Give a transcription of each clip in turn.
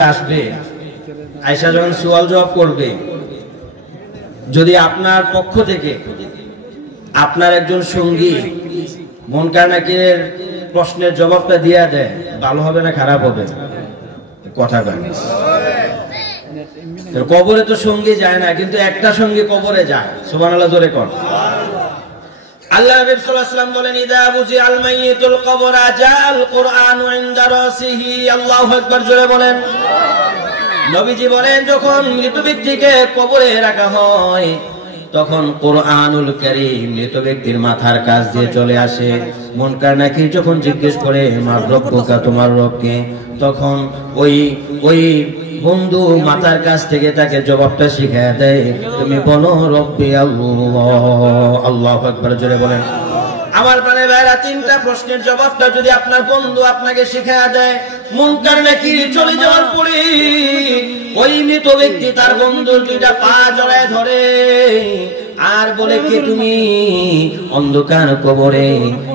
আসবে, আয়েশা যখন সওয়াল জবাব করবে, যদি আপনার পক্ষ থেকে আপনার একজন সঙ্গী মুনকার নাকিরের প্রশ্নের জবাবটা দিয়ে দেয়, ভালো হবে না খারাপ হবে? কথা বলেন। কবরে তো সঙ্গী যায় না, কিন্তু একটা সঙ্গী কবরে যায়। সুবহানাল্লাহ জোরে কোন। আল্লাহ নবী সাল্লাল্লাহু আলাইহি ওয়াসাল্লাম বলেন, ইদা বুজি আল মাইয়িতুল কবরা জাআল কুরআনু ইনদা রাসিহি। আল্লাহু আকবার জোরে বলেন। নবীজি বলেন, যখন মৃত ব্যক্তিকে কবরে রাখা হয় তখন কোরআনুল কারীম মৃত ব্যক্তির মাথার কাছ দিয়ে চলে আসে। মুনকার নাকির যখন জিজ্ঞেস করে মার রব্বুকা, তোমার রবকে, তখন ওই বন্ধু মাথার কাছ থেকে তাকে জবাবটা শিখিয়ে দেয়, তুমি বলো রব্বি আল্লাহ। আল্লাহু আকবার জোরে বলেন। আমার প্রাণের ভাইরা, তিনটা প্রশ্নের জবাবটা যদি আপনার বন্ধু আপনাকে শিখিয়ে দেয়, মুনকার নাকির চলে যাওয়ার পরে ওই মৃত ব্যক্তি তার বন্ধুর দুইটা পা জড়ায় ধরে আর বলে, কে তুমি? অন্ধকার কবরে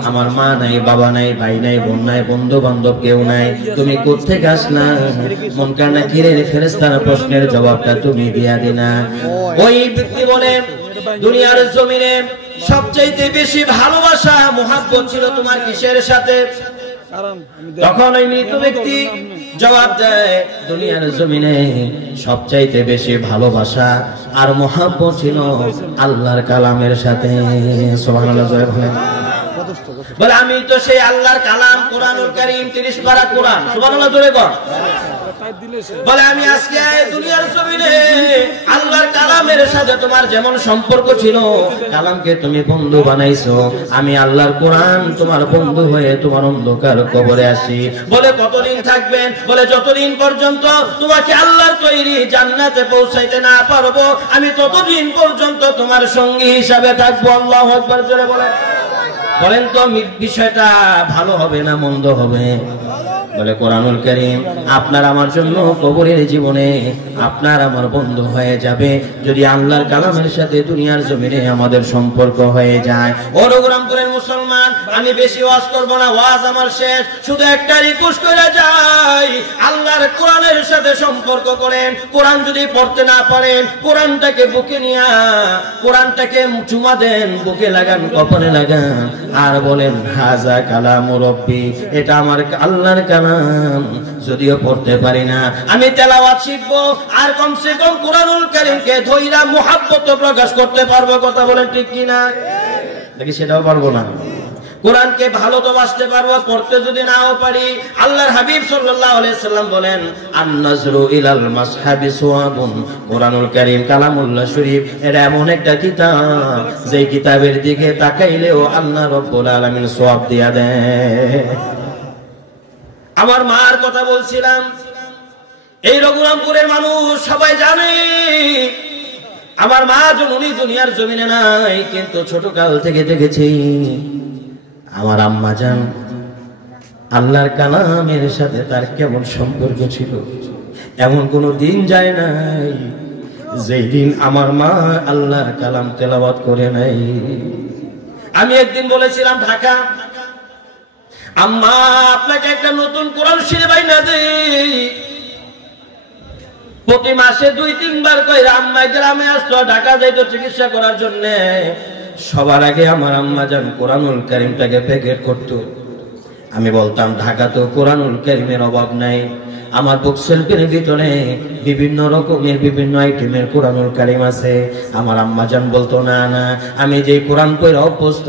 আমার মা নাই, বাবা নাই, ভাই নাই, বোন নাই, বন্ধু বান্ধব কেউ নাই, তুমি কোত্থেকে আসলা? মুনকার নাকিরের ফেরেশতার প্রশ্নের জবাবটা তুমি দিয়া দিনা। ওই ব্যক্তি বলে, দুনিয়ার জমিনে সবচাইতে বেশি ভালোবাসা মুহাব্বত ছিল তোমার কিসের সাথে? তখন ওই মৃত ব্যক্তি জবাব দেয়, দুনিয়ার জমিনে সবচাইতে বেশি ভালোবাসা আর মুহাব্বত ছিল আল্লাহর কালামের সাথে। সুবহানাল্লাহ জোরে বলেন। বলে, আমি তো সেই আল্লাহর কালাম কোরআনুল কারীম 30 পারা কোরআন। সুবহানাল্লাহ জোরে বল। বলে, আমি আজকে দুনিয়ার জমিনে আল্লাহর কালামের সাথে তোমার যেমন সম্পর্ক ছিল, কালামকে তুমি বন্ধু বানাইছো, আমি আল্লাহর কোরআন তোমার বন্ধু হয়ে তোমার অন্ধকার কবরে আসি। বলে, কতদিন থাকবেন? বলে, যতদিন পর্যন্ত তোমাকে আল্লাহর তৈরি জান্নাতে পৌঁছাইতে না পারবো, আমি ততদিন পর্যন্ত তোমার সঙ্গী হিসাবে থাকবো। আল্লাহু আকবার জোরে বলেন। বলেন তো বিষয়টা ভালো হবে না মন্দ হবে? বলে, কোরআনুল কারীম আপনার আমার জন্য কবরের জীবনে আপনার আমার বন্ধু হয়ে যাবে যদি আল্লাহর কালামের সাথে দুনিয়ার জমিনে আমাদের সম্পর্ক হয়ে যায়। অনুগ্রহ করে মুসলমান, আমি বেশি ওয়াজ করব না, ওয়াজ আমার শেষ। শুধু একটা রিকোয়েস্ট করে যাই, আল্লাহর কোরআনের সাথে সম্পর্ক করেন। কোরআন যদি পড়তে না পারেন, কোরআনটাকে বুকে নিয়ে কোরআনটাকে চুমা দেন, বুকে লাগান, কপালে লাগান, আর বলেন, হাজা কালামু রব্বি, এটা আমার আল্লাহর কালাম। যদিও পড়তে পারি না, আমি তেলাওয়াত শিখবো, আর কমসে কম কোরআনুল কারীমকে ধইরা মুহাব্বত প্রকাশ করতে পারবো। কথা বলেন ঠিক কিনা? নাকি সেটাও পারবো না? কোরআনকে ভালো তো বাসতে পারবো, পড়তে যদি নাও পারি। আল্লাহর হাবিব সাল্লাল্লাহু আলাইহি সাল্লাম বলেন, আন-নাজরু ইলাল মাসহাবি সুওয়াবুন। কোরআনুল কারীম কালামুল্লাহ শরীফ এটা এমন একটা কিতাব, যেই কিতাবের দিকে তাকাইলেও আল্লাহ রাব্বুল আলামিন সওয়াব দিয়া দেয়। আমার মার কথা বলছিলাম, এই রঘুরামপুরের মানুষ সবাই জানে আমার মা জননী দুনিয়ার জমিনে নাই, কিন্তু ছোট কাল থেকে দেখেছি আমার আম্মা জান আল্লাহর কালামের সাথে তার কেমন সম্পর্ক ছিল। এমন কোন দিন যায় নাই যেই দিন আমার মা আল্লাহর কালাম তেলাওয়াত করে নাই। আমি একদিন বলেছিলাম ঢাকা, আম্মা আপনাকে একটা নতুন কোরআন শরীফ আইনা দেই। প্রতি মাসে 2-3 বার কইরা আম্মা গ্রামে আসতো, ঢাকা যাইতো চিকিৎসা করার জন্য। সবার আগে আমার আম্মা জান কোরআনুল কারীমটাকে প্যাকেট করতো। আমি বলতাম, ঢাকা তো কোরআনুল কারীমের অভাব নাই, আমার বুক সেলফের ভিতরে বিভিন্ন রকমের বিভিন্ন আইটেমের কোরআনুল কারীম আছে। আমার আম্মা জান বলতো, না না, আমি যে কোরআন পড়ে অভ্যস্ত,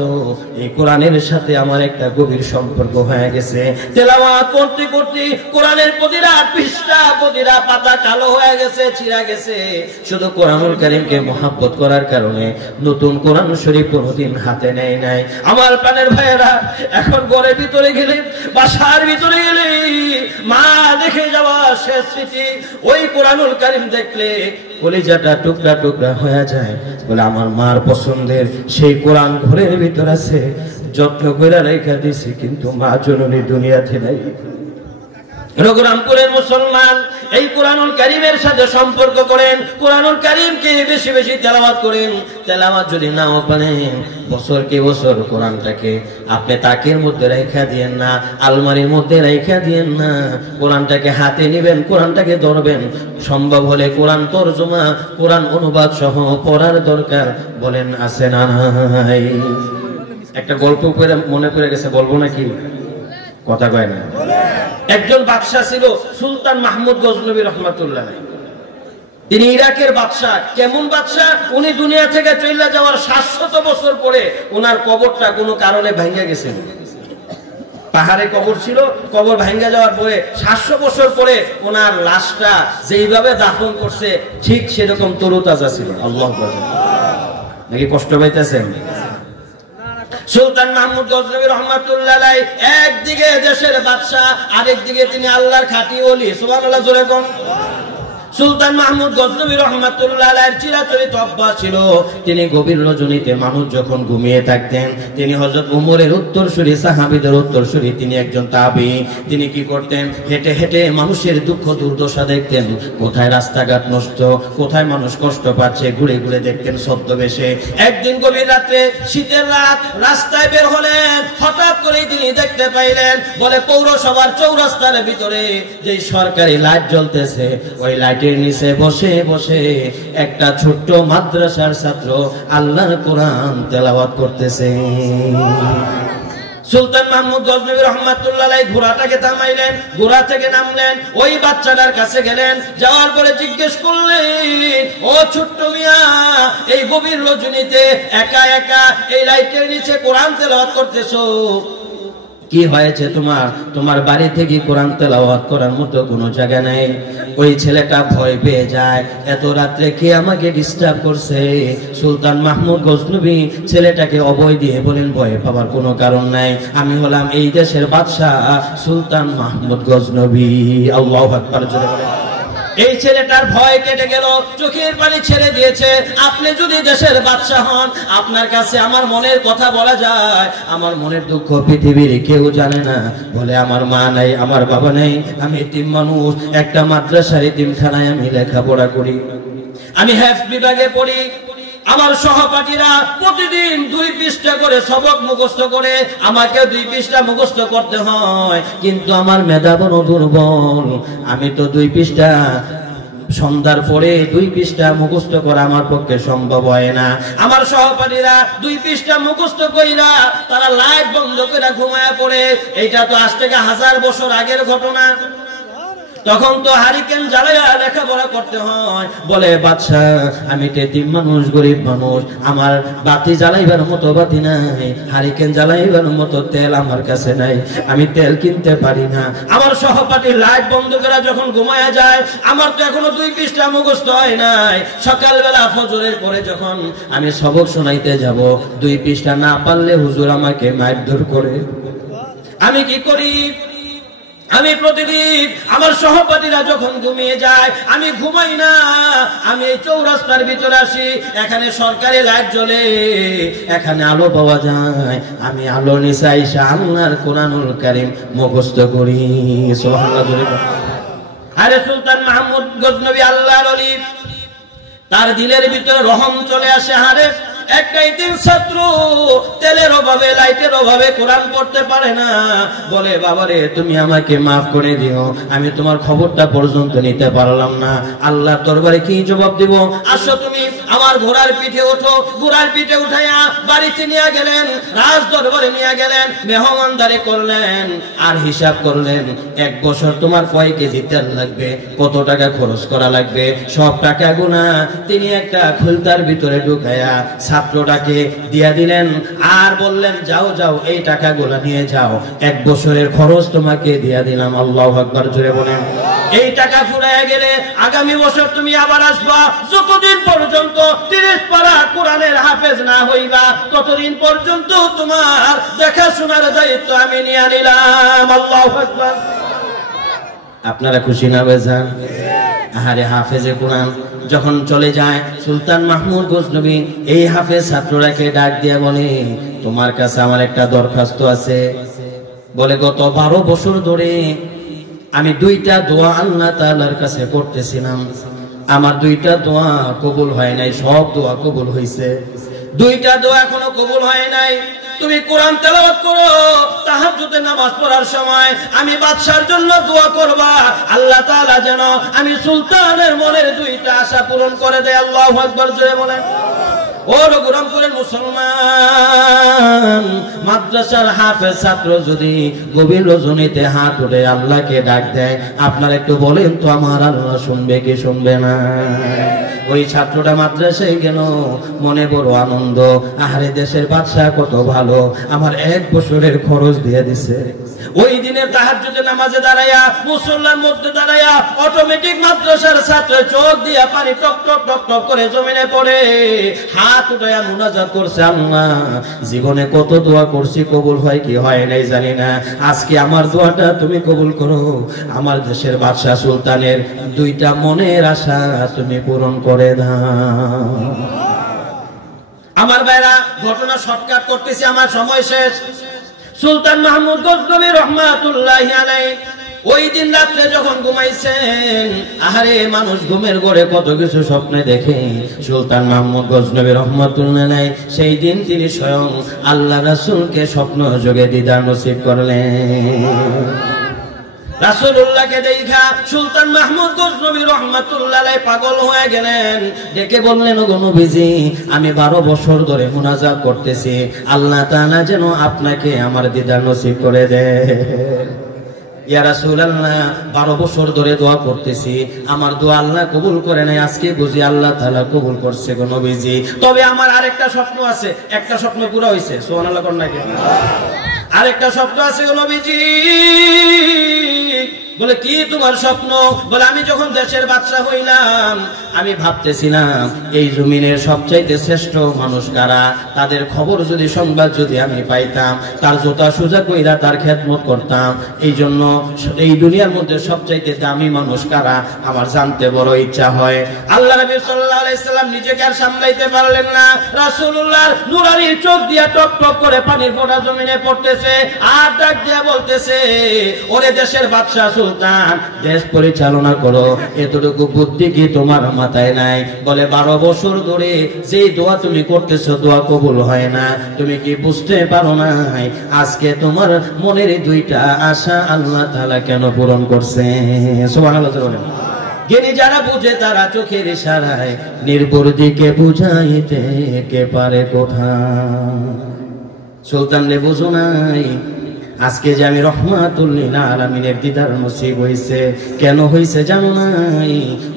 এই কোরআনের সাথে আমার একটা গভীর সম্পর্ক হয়ে গেছে। তেলাওয়াত করতে করতে কোরআনের প্রতিটা পৃষ্ঠা প্রতিটা পাতা কালো হয়ে গেছে, ছিঁড়া গেছে। শুধু কোরআনুল কারীমকে মুহাব্বত করার কারণে নতুন কোরআন শরীফ কোনোদিন হাতে নেয় নাই। আমার প্রাণের ভাইয়েরা, এখন ঘরের ভিতরে গেলে, বাসার ভিতরে গেলে, মা দেখে যাওয়া শেষ স্মৃতি ওই কোরআনুল কারীম দেখলে কলিজাটা টুকরা টুকরা হয়ে যায়। বলে, আমার মার পছন্দের সেই কোরআন ঘরের ভিতর আছে, যত্ন করে রেখে দিছি, কিন্তু মা জননী দুনিয়াতে নাই। রঘুরামপুরের মুসলমান এই কুরআনুল কারীমের সাথে সম্পর্ক করেন, কুরআনুল কারীমকে বেশি বেশি তেলাওয়াত করেন। তেলাওয়াত যদি নাও পারেন, বছর কে বছর কোরআনটাকে আপনি তাকের মধ্যে রাখা দিয়েন না, আলমারির মধ্যে রাখা দিয়েন না, কোরআনটাকে হাতে নেবেন, কোরআনটাকে ধরবেন। সম্ভব হলে কোরআন তরজমা, কোরআন অনুবাদ সহ পড়ার দরকার। বলেন আছে না নাই? একটা গল্প করে মনে পড়ে গেছে, বলবো নাকি? কথা কয় না। একজন বাদশা ছিল সুলতান মাহমুদ গজনবী রহমাতুল্লাহ আলাইহি। তিনি ইরাকের বাদশা। কেমন বাদশা? উনি দুনিয়া থেকে চলে যাওয়ার 700 বছর পরে ওনার কবরটা কোনো কারণে ভেঙে গেছে। পাহাড়ে কবর ছিল, কবর ভেঙে যাওয়ার পরে 700 বছর পরে ওনার লাশটা যেইভাবে দাফন করছে ঠিক সেরকম তরুতাজা ছিল। আল্লাহু আকবার। নাকি কষ্ট পাইতেছেন? সুলতান মাহমুদ গজনবী রহমাতুল্লাহ আলাইহি একদিকে দেশের বাদশা, আরেকদিকে তিনি আল্লাহর খাঁটি ওলি। সুবহানাল্লাহ, জোরে কোন। সুলতান মাহমুদ গজনবী রহমাতুল্লাহ আলাইহির চিরাচরিত অভ্যাস ছিল, তিনি গভীর রজনীতে মানুষ যখন ঘুমিয়ে থাকতেন, তিনি হযরত ওমরের উত্তরসূরি, সাহাবীদের উত্তরসূরি, তিনি একজন তাবী। তিনি কি করতেন? হেঁটে হেঁটে মানুষের দুঃখ দুর্দশা দেখতেন, কোথায় রাস্তাঘাট নষ্ট, কোথায় মানুষ কষ্ট পাচ্ছে, ঘুরে ঘুরে দেখতেন ছদ্মবেশে। একদিন গভীর রাত্রে, শীতের রাত, রাস্তায় বের হলেন, হঠাৎ করেই তিনি দেখতে পাইলেন, বলে পৌরসভার চৌরাস্তার ভিতরে যে সরকারি লাইট জ্বলতেছে, ওই লাইটের নিচে বসে বসে একটা ছোট্ট মাদ্রাসার ছাত্র আল্লাহর কোরআন তেলাওয়াত করতেছে। সুলতান মাহমুদ গজনবী রহমাতুল্লাহ আলাইহি ঘোড়াটাকে থামাইলেন, ঘোড়া থেকে নামলেন, ওই বাচ্চাটার কাছে গেলেন, যাওয়ার পরে জিজ্ঞেস করলেন, ও ছোট্ট মিয়া, এই গভীর রজনীতে একা একা এই লাইটের নিচে কোরআন তেলাওয়াত করতেছো, কি হয়েছে তোমার? তোমার বাড়ি থেকে কোরআন তেলাওয়াত করার মতো কোনো জায়গা নাই। ওই ছেলেটা ভয় পেয়ে যায়, এত রাত্রে কে আমাকে ডিস্টার্ব করছে? সুলতান মাহমুদ গজনবী ছেলেটাকে অভয় দিয়ে বলেন, ভয় পাওয়ার কোনো কারণ নাই, আমি হলাম এই দেশের বাদশা সুলতান মাহমুদ গজনবী। আল্লাহু আকবার, জোরে বলেন। এই ছেলেটার ভয় কেটে গেল, চোখের পানি ছেড়ে দিয়েছে। আপনি যদি দেশের বাদশা হন, আপনার কাছে আমার মনের কথা বলা যায়, আমার মনের দুঃখ পৃথিবীর কেউ জানে না। বলে, আমার মা নাই, আমার বাবা নেই, আমি এতিম মানুষ, একটা মাদ্রাসার এতিমখানায় আমি লেখাপড়া করি, আমি হেফজ বিভাগে পড়ি। আমার সহপাঠীরা প্রতিদিন 2 পৃষ্ঠা করে সবক মুখস্থ করে, আমাকে 2 পৃষ্ঠা মুখস্থ করতে হয়, কিন্তু আমার মেধা বড় দুর্বল, আমি তো 2 পৃষ্ঠা সন্ধ্যার পরে 2 পৃষ্ঠা মুখস্থ করা আমার পক্ষে সম্ভব হয় না। আমার সহপাঠীরা 2 পৃষ্ঠা মুখস্থ কইরা তারা লাইট বন্ধ করে ঘুমায়া পড়ে। এইটা তো আজ থেকে 1000 বছর আগের ঘটনা। তখন তো হারিকেন জ্বালায়া লেখাপড়া করতে হয়। বলে, বাদশা, আমি তো এতিম মানুষ, গরিব মানুষ, আমার বাতি জ্বালাইবার মতো বাতি নাই, হারিকেন জ্বালাইবার মতো তেল আমার কাছে নাই, আমি তেল কিনতে পারি না। আমার সহপাঠী লাইট বন্ধ করে যখন ঘুমায়া যায়, আমার তো এখনো 2 পৃষ্ঠা মুখস্থ হয় নাই। সকালবেলা ফজরের পরে যখন আমি সবক শোনাইতে যাব, 2 পৃষ্ঠা না পারলে হুজুর আমাকে মারধর করে। আমি কি করি? আমি প্রতিদিন আমার সহপাঠীরা যখন ঘুমিয়ে যায়, আমি ঘুমাই না, আমি এই চৌরাস্তার ভিতরে আসি, এখানে সরকারি লাইট জ্বলে, এখানে আলো পাওয়া যায়, আমি আলো নিচে আইসা আল্লাহর কোরআনুল কারীম মুখস্থ করি। সুবহানাল্লাহ। আরে সুলতান মাহমুদ গজনবী আল্লাহর ওলি, তার দিলের ভিতরে রহম চলে আসে। হারে একটা ইতিম ছাত্র তেলের অভাবে, লাইটের অভাবে কোরআন পড়তে পারে না। বলে, বাবারে, তুমি আমাকে মাফ করে দিও, আমি তোমার খবরটা পর্যন্ত নিতে পারলাম না। আল্লাহর দরবারে কি জবাব দিব? আসো তুমি আমার ঘোড়ার পিঠে ওঠো। ঘোড়ার পিঠে উঠাইয়া বাড়িতে নিয়ে গেলেন, রাজ দরবারে নিয়ে গেলেন, মেহমানদারি করলেন, আর হিসাব করলেন, 1 বছর তোমার কয় কেজি তেল লাগবে, কত টাকা খরচ করা লাগবে, সব টাকা গুনা তিনি একটা খুলতার ভিতরে ঢুকাইয়া ছাত্রটাকে দিয়া দিলেন, আর বললেন, যাও যাও, এই টাকাগুলো নিয়ে যাও, 1 বছরের খরচ তোমাকে দিয়া দিলাম। আল্লাহু আকবার, জোরে বলেন। এই টাকা ফুরাইয়া গেলে আগামী বছর তুমি আবার আসবা, যতদিন পর্যন্ত 30 পারা কোরআনের হাফেজ না হইবা, ততদিন পর্যন্ত তোমার দেখাশোনার দায়িত্ব আমি নিয়ে নিলাম। আল্লাহু আকবার। আপনারা খুশি না বেজান? আরে হাফেজে কোরআন যখন চলে যায়, সুলতান মাহমুদ গজনবী এই হাফেজ ছাত্রটাকে ডাক দিয়া বলে, তোমার কাছে আমার একটা দরখাস্ত আছে। বলে, গত 12 বছর ধরে আমি দুইটা দোয়া আল্লাহ তাআলার কাছে করতেছিলাম, আমার দুইটা দোয়া কবুল হয় নাই, সব দোয়া কবুল হয়েছে, দুইটা দোয়া এখনো কবুল হয় নাই। তুমি কোরআন তেলাওয়াত করো, তাহাজ্জুদে নামাজ পড়ার সময় আমি বাদশার জন্য দোয়া করবা, আল্লাহ তাআলা যেন আমি সুলতানের মনের দুইটা আশা পূরণ করে দেয়। আল্লাহু আকবার জোরে বলেন। ও রঘুরামপুরের মুসলমান, মাদ্রাসার হাফেজ ছাত্র যদি গভীর রজনীতে হাত উঠে আল্লাহকে ডাক দেয়, আপনারা একটু বলেন তো আমার আল্লাহ শুনবে কি শুনবে না? ওই ছাত্রটা মাদ্রাসায় গেল, মনে বড় আনন্দ, আহারে দেশের বাদশা কত ভালো, আমার 1 বছরের খরচ দিয়ে দিছে। ওই দিনের তাহাজ্জুদের নামাজে দাঁড়ায়া, মুসল্লার মধ্যে দাঁড়ায়া অটোমেটিক মাদ্রাসার ছাত্র চোখ দিয়া পানি টপ টপ টপ টপ করে জমিনে পড়ে হাত উঠায়া মুনাজাত করছে, আল্লাহ জীবনে কত দোয়া করছি, কবুল হয় কি হয় নাই জানি না, আজকে আমার দোয়াটা তুমি কবুল করো, আমার দেশের বাদশা সুলতানের দুইটা মনের আশা তুমি পূরণ করে দাও। আমার ভাইরা, ঘটনা শর্টকাট করতেছি, আমার সময় শেষ। সুলতান মাহমুদ গজনবী রহমাতুল্লাহি আলাইহি ওই দিন রাত্রে যখন ঘুমাইছেন, আহারে মানুষ ঘুমের ঘরে কত কিছু স্বপ্নে দেখে, সুলতান মাহমুদ গজনবী রহমাতুল্লাহি আলাইহি সেই দিন তিনি স্বয়ং আল্লাহ রাসূলকে স্বপ্ন যোগে দিদার নসিব করলেন। রাসূলুল্লাহকে দেখা সুলতান মাহমুদ গজনবী রাহমাতুল্লাহি আলাইহি পাগল হয়ে গেলেন, ডেকে বললেন, ওগো নবীজি, আমি 12 বছর ধরে মুনাজাত করতেছি, আল্লাহ তাআলা যেন আপনাকে আমার দিদার নসিব করে দেয়। ইয়া রাসূলুল্লাহ, 12 বছর ধরে দোয়া করতেছি, আমার দোয়া আল্লাহ কবুল করে নাই, আজকে বুঝি আল্লাহ তাআলা কবুল করছে গো নবীজি। তবে আমার আরেকটা স্বপ্ন আছে, একটা স্বপ্ন পুরো হইছে, সুবহানাল্লাহ কোন নাকি? আরেকটা স্বপ্ন আছে গো নবীজি। বলে, কি তোমার স্বপ্ন? বলে, আমি যখন দেশের বাদশা হইলাম, আমি ভাবতেছিলাম এই জমিনের সবচাইতে শ্রেষ্ঠ মানুষ কারা, তাদের খবর যদি, সংবাদ যদি আমি পাইতাম, তার জোতা সোজা কইরা তার খেদমত করতাম, এই জন্য এই দুনিয়ার মধ্যে সবচাইতে দামি মানুষ কারা আমার জানতে বড় ইচ্ছা হয়। আল্লাহ নবী সাল্লাল্লাহু আলাইহি সাল্লাম নিজেকে আর সামলাইতে পারলেন না, রাসূলুল্লাহর নুরানি চোখ দিয়া টপ টপ করে পানির ফোঁটা জমিনে পড়তেছে, আর ডাক দিয়া বলতেছে, ওরে দেশের বাদশা সুলতান, দেশ পরিচালনা করো, এতটুকু বুদ্ধি কি তোমার মাথায় নাই? বলে, 12 বছর ধরে যেই দোয়া তুমি করতেছো, দোয়া কবুল হয় না, তুমি কি বুঝতে পারো না আজকে তোমার মনের দুইটা আশা আল্লাহ তাআলা কেন পূরণ করছে? সুবহানাল্লাহ। জ্ঞানী যারা বুঝে তারা চোখের ইশারায় নির্ভুল দিকে বুঝাইতে কে পারে কোথা। সুলতান রে বুঝো নাই, আজকে যে আমি রহমাতুল লিল আলামিনের দিদার নসিব হইছে, কেন হইছে জানো নাই?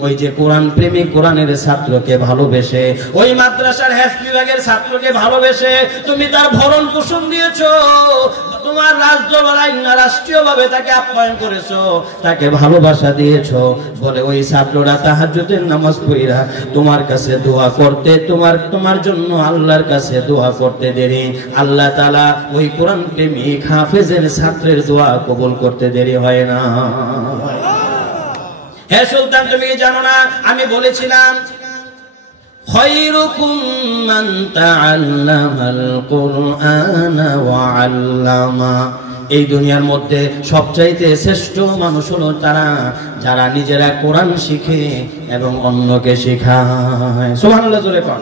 ওই যে কোরআন প্রেমিক, কোরআনের ছাত্রকে ভালোবেসে, ওই মাদ্রাসার হেফজ বিভাগের ছাত্রকে ভালোবেসে তুমি তার ভরণ পোষণ দিয়েছো, তোমার রাষ্ট্রীয়ভাবে তাকে আপ্যায়ন করেছো, তাকে ভালোবাসা দিয়েছো, বলে ওই ছাত্ররা তাহাজ্জুদের নামাজ পড়া তোমার কাছে দোয়া করতে, তোমার জন্য আল্লাহর কাছে দোয়া করতে দেরি, আল্লাহ তাআলা ওই কোরআন প্রেমিক হাফেজের ছাত্রের দোয়া কবুল করতে দেরি হয় না। হে সুলতান, তুমি কি জানো না, আমি বলেছিলাম খায়রুকুম মান তাআল্লামাল কুরআনা ওয়া আল্লামা, এই দুনিয়ার মধ্যে সবচাইতে শ্রেষ্ঠ মানুষ হলো তারা যারা নিজেরা কোরআন শিখে এবং অন্যকে শেখায়। সুবহানাল্লাহ জোরে কোন।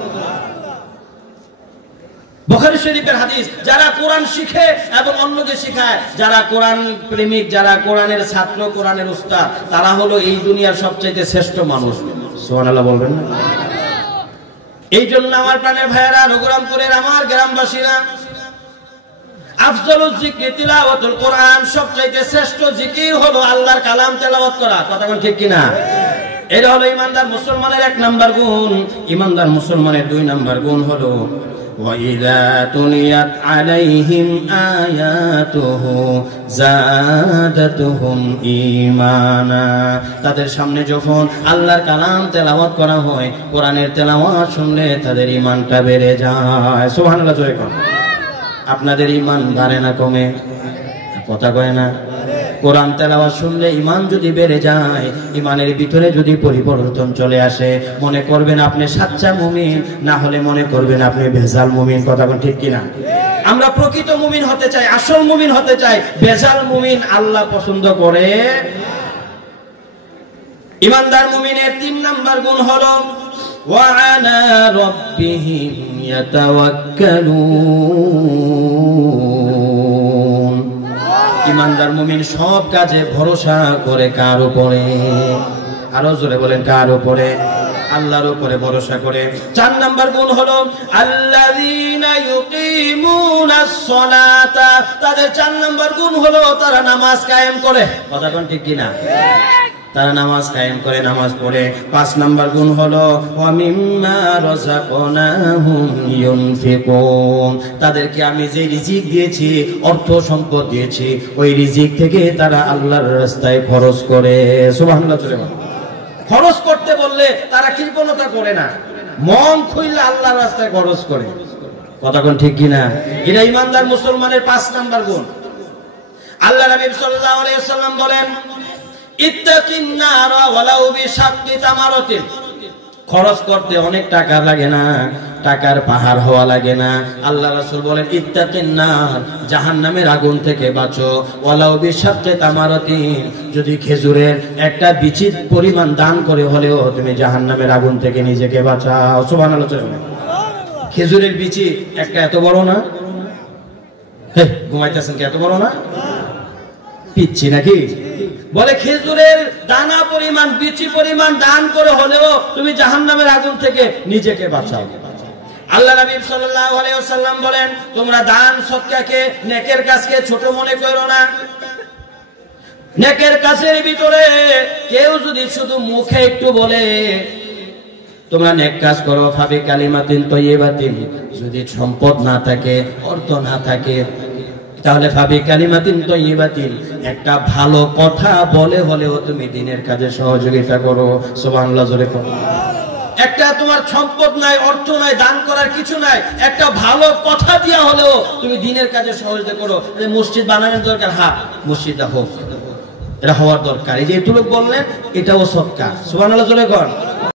বুখারী শরীফের হাদিস, যারা কোরআন শিখে এবং অন্যকে শেখায়, যারা কোরআন প্রেমিক, যারা কোরআনের ছাত্র, কোরআনের উস্তাদ, তারা হলো এই দুনিয়ার সবচাইতে শ্রেষ্ঠ মানুষ। সুবহানাল্লাহ বলবেন না? এই জন্য আমার প্রাণের ভাইয়েরা, রঘুরামপুরের আমার গ্রামবাসীরা, আফজালুজ যিকরি তিলাওয়াতুল কোরআন, সবচাইতে শ্রেষ্ঠ জিকির হলো আল্লাহর কালাম তেলাওয়াত করা। কথা কোন ঠিক কিনা? এটা হলো ইমানদার মুসলমানের 1 নাম্বার গুণ। ইমানদার মুসলমানের 2 নাম্বার গুণ হলো وَإِذَا تُلِيَتْ عَلَيْهِمْ آيَاتُهُ زَادَتْهُمْ إِيمَانًا, তাদের সামনে যখন আল্লাহর কালাম তেলাওয়াত করা হয়, কোরআনের তেলাওয়াত শুনলে তাদের ঈমানটা বেড়ে যায়। সুবহানাল্লাহ জোরে কোন। আপনাদের ঈমান বাড়ে না কমে? কথা কয় না? কোরআন তেলাওয়াত শুনলে ঈমান যদি বেড়ে যায়, ঈমানের ভিতরে যদি পরিবর্তন চলে আসে, মনে করবেন আপনি সাচ্চা মুমিন, না হলে মনে করবেন আপনি ভেজাল মুমিন। কথা কোন ঠিক কিনা? আমরা প্রকৃত মুমিন হতে চাই, আসল মুমিন হতে চাই। ভেজাল মুমিন আল্লাহ পছন্দ করে ইমানদার মুমিনের 3 নাম্বার গুণ হলো ওয়া আলা রাব্বিহিম ইয়াতাওয়াক্কালুন। ইমানদার মুমিন সব কাজে ভরসা করে কার উপরে? আরো জোরে বলেন, কার উপরে? আল্লাহর উপরে ভরসা করে। 4 নাম্বার গুণ হলো আল্লাযীনা ইউকিমুনাস সালাতা। তাদের 4 নাম্বার গুণ হলো তারা নামাজ কায়েম করে। কথা কোন ঠিক কিনা? তারা নামাজ কায়েম করে, নামাজ পড়ে। 5 নাম্বার গুণ হলো ওয়া মিম্মা রাযাকনাহুম ইউনফিকুন। তাদেরকে আমি যে রিজিক দিয়েছি, অর্থ সম্পদ দিয়েছি, ওই রিজিক থেকে তারা আল্লাহর রাস্তায় খরচ করে। সুবহানাল্লাহ। খরচ করতে বললে তারা কৃপণতা করে না, মন খুইলে আল্লাহর রাস্তায় খরচ করে। কথা কোন ঠিক কিনা? এটা ইমানদার মুসলমানের 5 নাম্বার গুণ। আল্লাহ নবী সাল্লাল্লাহু আলাইহি ওয়াসাল্লাম বলেন ইত্তাকিন নারা ওয়ালাউ বিশাক্কি তামারাতিন। খরচ করতে অনেক টাকা লাগে না, টাকার পাহাড় হওয়া লাগে না। আল্লাহ রাসূল বলেন ইত্তাকিন নার, জাহান্নামের আগুন থেকে বাঁচো, ওয়ালাউ বিশাক্কি তামারাতিন। যদি খেজুরের একটা বিচির পরিমাণ দান করে হলেও তুমি জাহান্নামের আগুন থেকে নিজেকে বাঁচাও। সুবহানাল্লাহ। খেজুরের বিচি একটা এত বড় না? হে ঘুমাইতেছেন কি? এত বড় না? পিচ্ছি নাকি? বলে খেজুরের দানা পরিমাণ, বিচি পরিমাণ দান করে হলেও তুমি জাহান্নামের আগুন থেকে নিজেকে বাঁচাও। আল্লাহ নবী সাল্লাল্লাহু আলাইহি ওয়াসাল্লাম বলেন তোমরা দান সদকাকে, নেকের কাজকে ছোট মনে করো না। নেকের কাজের ভিতরে কেউ যদি শুধু মুখে একটু বলে তোমরা নেক কাজ করো, ফাবি কালিমাতিন তাইয়্যিবাতিন, যদি সম্পদ না থাকে, অর্থ না থাকে, তাহলে ফাবি কালিমাতিন তাইয়্যিবাতিন, একটা ভালো কথা বলে হলেও তুমি দ্বীনের কাজে সহযোগিতা করো। সুবহানাল্লাহ। জোরে করো। একটা তোমার সম্পদ নাই, অর্থ নাই, দান করার কিছু নাই, একটা ভালো কথা দিয়া হলেও তুমি দ্বীনের কাজে সহযোগিতা করো। মসজিদ বানানোর দরকার, হ্যাঁ মসজিদটা হোক, এটা হওয়ার দরকার। এই যে এত লোক বললেন এটাও সদকা। সুবহানাল্লাহ। জোরে কর।